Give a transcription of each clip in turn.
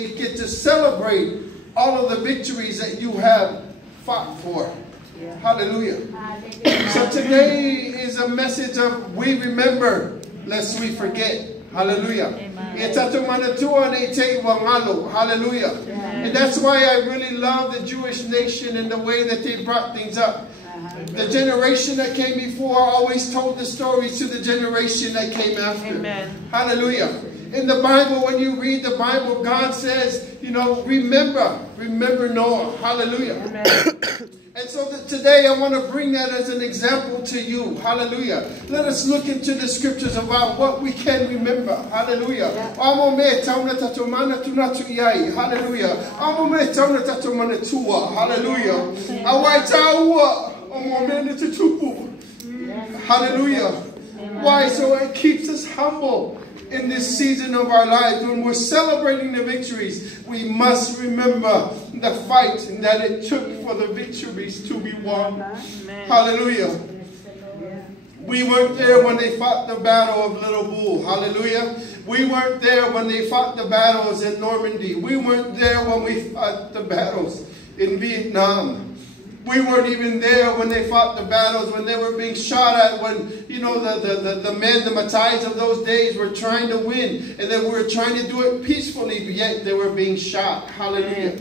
You get to celebrate all of the victories that you have fought for. Yeah. Hallelujah. So today is a message of we remember lest we forget. Hallelujah. Hallelujah. And that's why I really love the Jewish nation and the way that they brought things up. The generation that came before always told the stories to the generation that came after. Amen. Hallelujah. In the Bible, when you read the Bible, God says, you know, remember Noah. Hallelujah. And so today I want to bring that as an example to you. Hallelujah. Let us look into the scriptures about what we can remember. Hallelujah. Hallelujah. Hallelujah. Why? So it keeps us humble. In this season of our lives, when we're celebrating the victories, we must remember the fight that it took for the victories to be won. Amen. Hallelujah. We weren't there when they fought the battle of Little Bull. Hallelujah. We weren't there when they fought the battles in Normandy. We weren't there when we fought the battles in Vietnam. We weren't even there when they fought the battles, when they were being shot at, when, you know, the men, the Mattais of those days were trying to win. And they were trying to do it peacefully, but yet they were being shot. Hallelujah.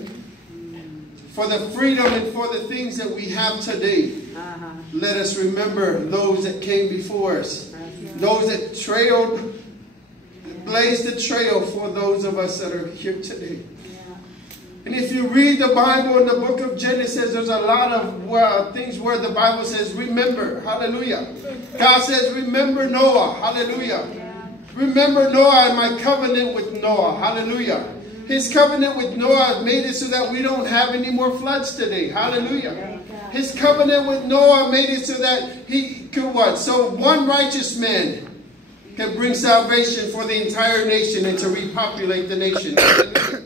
For the freedom and for the things that we have today, let us remember those that came before us. Those that blazed the trail for those of us that are here today. And if you read the Bible in the book of Genesis, there's a lot of things where the Bible says, remember. Hallelujah. God says, remember Noah. Hallelujah. Remember Noah and my covenant with Noah. Hallelujah. His covenant with Noah made it so that we don't have any more floods today. Hallelujah. His covenant with Noah made it so that he could what? So one righteous man can bring salvation for the entire nation and to repopulate the nation. Hallelujah.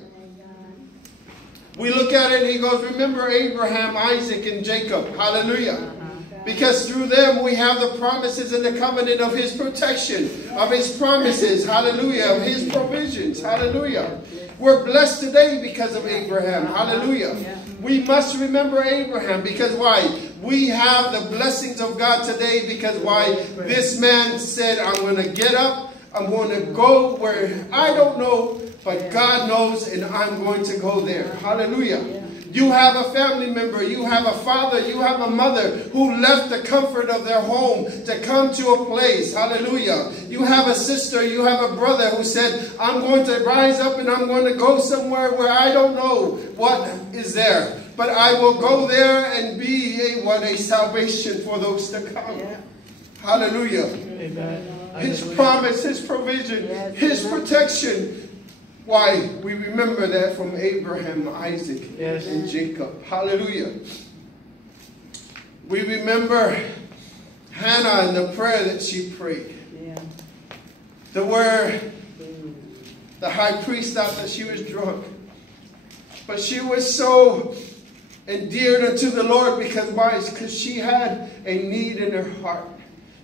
We look at it and he goes, remember Abraham, Isaac, and Jacob. Hallelujah. Because through them we have the promises and the covenant of his protection, of his promises. Hallelujah. Of his provisions. Hallelujah. We're blessed today because of Abraham. Hallelujah. We must remember Abraham because why? We have the blessings of God today because why? This man said, I'm going to get up. I'm going to go where I don't know. But God knows, and I'm going to go there. Hallelujah. You have a family member, you have a father, you have a mother who left the comfort of their home to come to a place. Hallelujah. You have a sister, you have a brother who said, I'm going to rise up and I'm going to go somewhere where I don't know what is there. But I will go there and be a salvation for those to come. Hallelujah. Amen. His promise, his provision, his protection. Why? We remember that from Abraham, Isaac, and Jacob. Hallelujah. We remember Hannah and the prayer that she prayed. The word, the high priest thought that she was drunk. But she was so endeared unto the Lord because why? Because she had a need in her heart.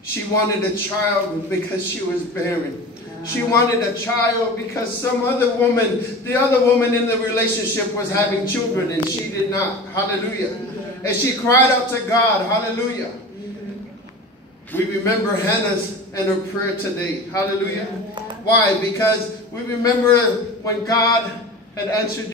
She wanted a child because she was barren. She wanted a child because some other woman, the other woman in the relationship was having children and she did not. Hallelujah. And she cried out to God. Hallelujah. We remember Hannah's and her prayer today. Hallelujah. Why? Because we remember when God had answered